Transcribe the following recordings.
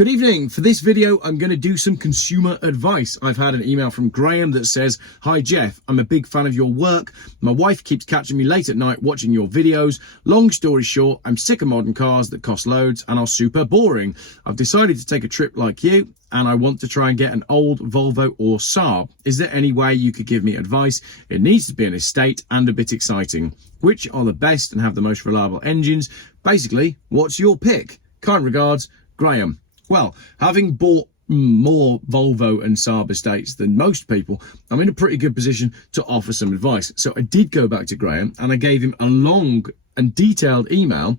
Good evening. For this video, I'm going to do some consumer advice. I've had an email from Graham that says, "Hi Geoff, I'm a big fan of your work. My wife keeps catching me late at night watching your videos. Long story short, I'm sick of modern cars that cost loads and are super boring. I've decided to take a trip like you and I want to try and get an old Volvo or Saab. Is there any way you could give me advice? It needs to be an estate and a bit exciting. Which are the best and have the most reliable engines? Basically, what's your pick? Kind regards, Graham." Well, having bought more Volvo and Saab estates than most people, I'm in a pretty good position to offer some advice. So I did go back to Graham and I gave him a long and detailed email,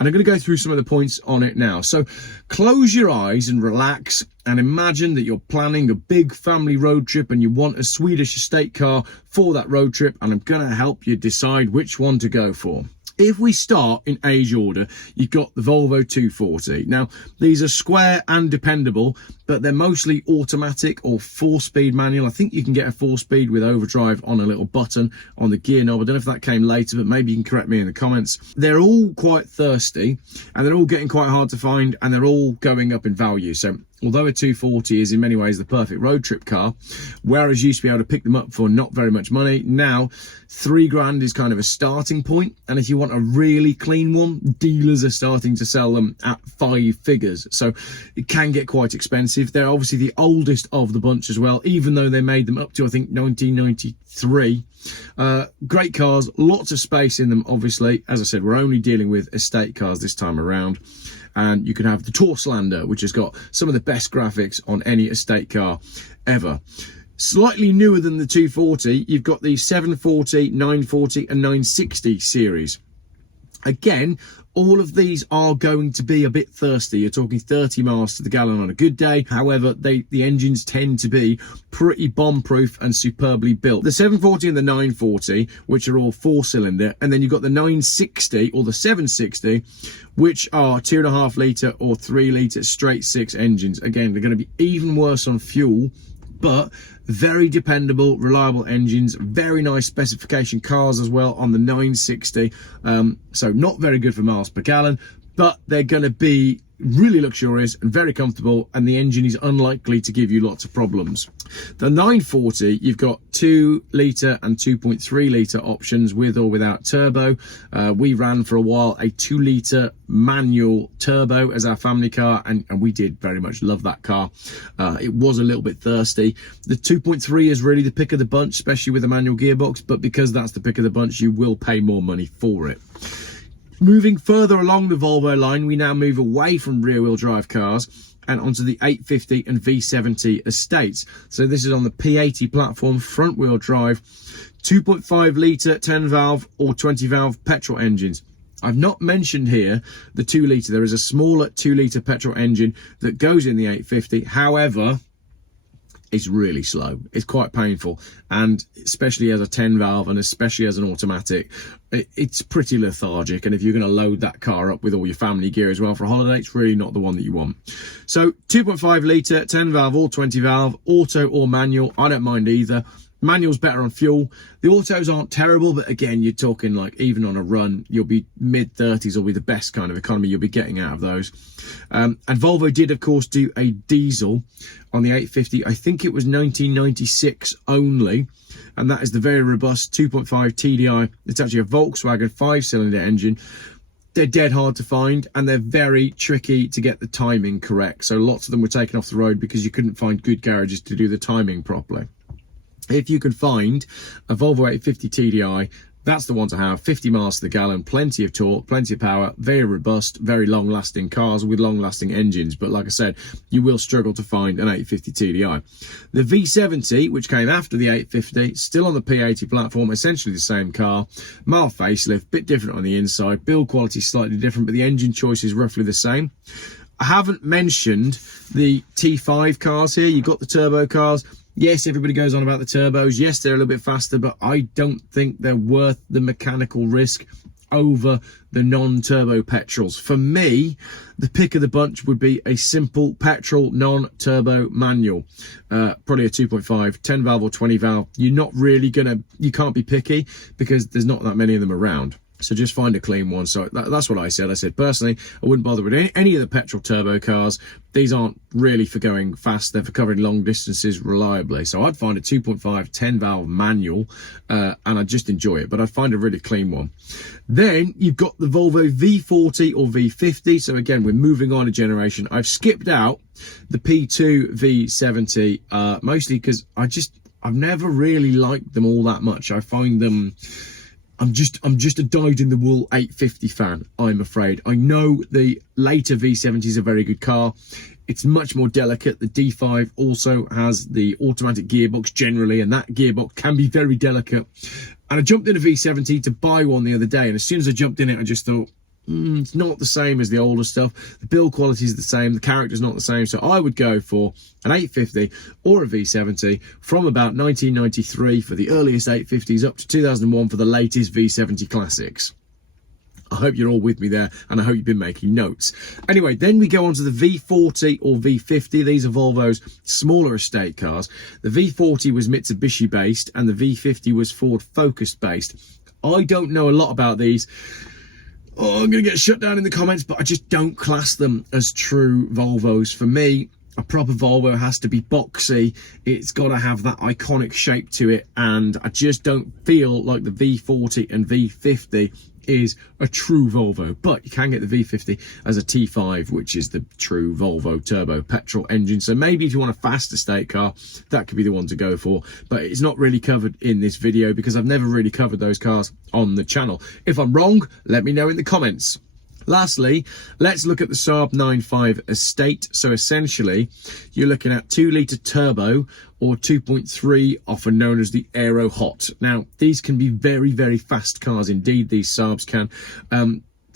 and I'm going to go through some of the points on it now. So close your eyes and relax and imagine that you're planning a big family road trip and you want a Swedish estate car for that road trip, and I'm going to help you decide which one to go for. If we start in age order, you've got the Volvo 240. Now, these are square and dependable, but they're mostly automatic or 4-speed manual. I think you can get a 4-speed with overdrive on a little button on the gear knob. I don't know if that came later, but maybe you can correct me in the comments. They're all quite thirsty and they're all getting quite hard to find, and they're all going up in value. So although a 240 is in many ways the perfect road trip car, whereas you used to be able to pick them up for not very much money, now £3,000 is kind of a starting point. And if you want a really clean one, dealers are starting to sell them at 5 figures. So it can get quite expensive. They're obviously the oldest of the bunch as well, even though they made them up to, I think, 1993. Great cars, lots of space in them. Obviously, as I said, we're only dealing with estate cars this time around. And you can have the Torslander, which has got some of the best graphics on any estate car ever. Slightly newer than the 240, you've got the 740, 940 and 960 series. Again, all of these are going to be a bit thirsty. You're talking 30 miles to the gallon on a good day. However, the engines tend to be pretty bomb-proof and superbly built. The 740 and the 940, which are all 4-cylinder, and then you've got the 960 or the 760, which are 2.5 litre or 3 litre straight 6 engines. Again, they're going to be even worse on fuel, but very dependable, reliable engines, very nice specification cars as well on the 960. So not very good for miles per gallon, but they're going to be really luxurious and very comfortable, and the engine is unlikely to give you lots of problems. The 940, you've got 2 litre and 2.3 litre options with or without turbo. We ran for a while a 2 litre manual turbo as our family car, and we did very much love that car. It was a little bit thirsty. The 2.3 is really the pick of the bunch, especially with a manual gearbox, but because that's the pick of the bunch, you will pay more money for it. Moving further along the Volvo line, we now move away from rear-wheel drive cars and onto the 850 and V70 estates. So this is on the P80 platform, front-wheel drive, 2.5 litre 10-valve or 20-valve petrol engines. I've not mentioned here the 2 litre. There is a smaller 2 litre petrol engine that goes in the 850. However, it's really slow. It's quite painful, and especially as a 10-valve and especially as an automatic, it's pretty lethargic. And if you're going to load that car up with all your family gear as well for a holiday, it's really not the one that you want. So 2.5 litre 10-valve or 20-valve, auto or manual, I don't mind either. Manual's better on fuel. The autos aren't terrible, but again, you're talking like even on a run, you'll be mid-30s will be the best kind of economy you'll be getting out of those. And Volvo did, of course, do a diesel on the 850. I think it was 1996 only, and that is the very robust 2.5 TDI. It's actually a Volkswagen 5-cylinder engine. They're dead hard to find, and they're very tricky to get the timing correct. So lots of them were taken off the road because you couldn't find good garages to do the timing properly. If you can find a Volvo 850 TDI, that's the one to have. 50 miles to the gallon, plenty of torque, plenty of power, very robust, very long-lasting cars with long-lasting engines. But like I said, you will struggle to find an 850 TDI. The V70, which came after the 850, still on the P80 platform, essentially the same car, mild facelift, bit different on the inside, build quality slightly different, but the engine choice is roughly the same. I haven't mentioned the T5 cars here. You've got the turbo cars. Yes, everybody goes on about the turbos. Yes, they're a little bit faster, but I don't think they're worth the mechanical risk over the non-turbo petrols. For me, the pick of the bunch would be a simple petrol non-turbo manual. Probably a 2.5, 10-valve or 20-valve. You're not really you can't be picky because there's not that many of them around. So just find a clean one. So that's what I said. I said, personally, I wouldn't bother with any of the petrol turbo cars. These aren't really for going fast. They're for covering long distances reliably. So I'd find a 2.5 10 valve manual and I'd just enjoy it. But I'd find a really clean one. Then you've got the Volvo V40 or V50. So again, we're moving on a generation. I've skipped out the P2 V70 mostly because I've never really liked them all that much. I find them... I'm just a dyed-in-the-wool 850 fan, I'm afraid. I know the later V70 is a very good car. It's much more delicate. The D5 also has the automatic gearbox generally, and that gearbox can be very delicate. And I jumped in a V70 to buy one the other day, and as soon as I jumped in it, I just thought, it's not the same as the older stuff. The build quality is the same. The character's not the same. So I would go for an 850 or a V70 from about 1993 for the earliest 850s up to 2001 for the latest V70 classics. I hope you're all with me there, and I hope you've been making notes. Anyway, then we go on to the V40 or V50. These are Volvo's smaller estate cars. The V40 was Mitsubishi based and the V50 was Ford Focus based. I don't know a lot about these. Oh, I'm going to get shut down in the comments, but I just don't class them as true Volvos. For me, a proper Volvo has to be boxy. It's got to have that iconic shape to it, and I just don't feel like the V40 and V50 is a true Volvo. But you can get the V50 as a T5, which is the true Volvo turbo petrol engine. So maybe if you want a fast estate car, that could be the one to go for. But it's not really covered in this video because I've never really covered those cars on the channel. If I'm wrong, let me know in the comments. Lastly, let's look at the Saab 9.5 estate. So essentially, you're looking at 2-litre turbo or 2.3, often known as the Aero Hot. Now, these can be very, very fast cars indeed, these Saabs can.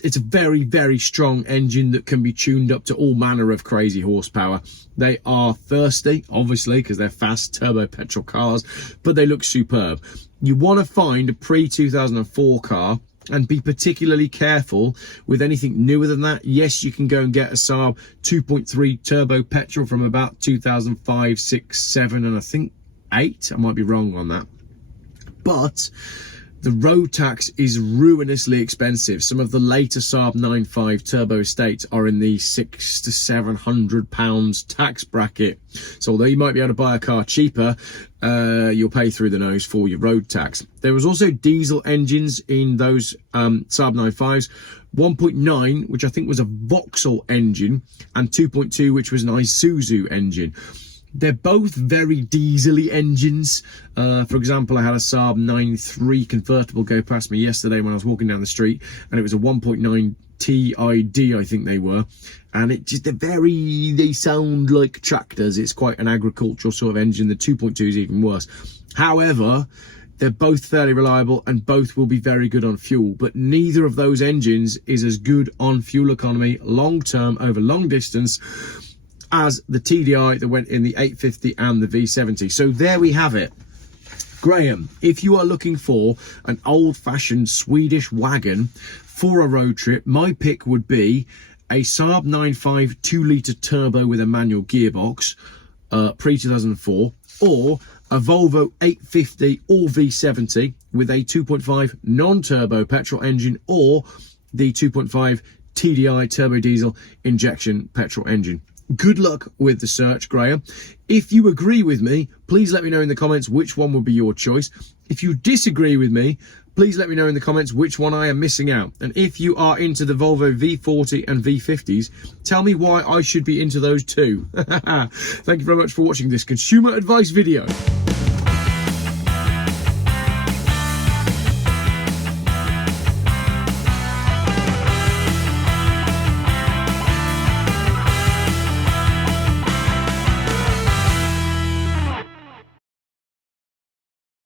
It's a very, very strong engine that can be tuned up to all manner of crazy horsepower. They are thirsty, obviously, because they're fast turbo petrol cars, but they look superb. You want to find a pre-2004 car and be particularly careful with anything newer than that. Yes, you can go and get a Saab 2.3 turbo petrol from about 2005, 6, 7, and I think 8. I might be wrong on that. But the road tax is ruinously expensive. Some of the later Saab 9.5 turbo estates are in the £600 to £700 tax bracket. So although you might be able to buy a car cheaper, you'll pay through the nose for your road tax. There was also diesel engines in those Saab 9.5s. 1.9, which I think was a Vauxhall engine, and 2.2, which was an Isuzu engine. They're both very diesel-y engines. For example, I had a Saab 9.3 convertible go past me yesterday when I was walking down the street, and it was a 1.9 TID, I think they were. And they sound like tractors. It's quite an agricultural sort of engine. The 2.2 is even worse. However, they're both fairly reliable and both will be very good on fuel, but neither of those engines is as good on fuel economy long-term over long distance as the TDI that went in the 850 and the V70. So there we have it. Graham, if you are looking for an old-fashioned Swedish wagon for a road trip, my pick would be a Saab 9.5 2-litre turbo with a manual gearbox, pre-2004, or a Volvo 850 or V70 with a 2.5 non-turbo petrol engine, or the 2.5 TDI turbo diesel injection petrol engine. Good luck with the search, Graham. If you agree with me, please let me know in the comments which one would be your choice. If you disagree with me, please let me know in the comments which one I am missing out. And if you are into the Volvo V40 and V50s, tell me why I should be into those too. Thank you very much for watching this consumer advice video.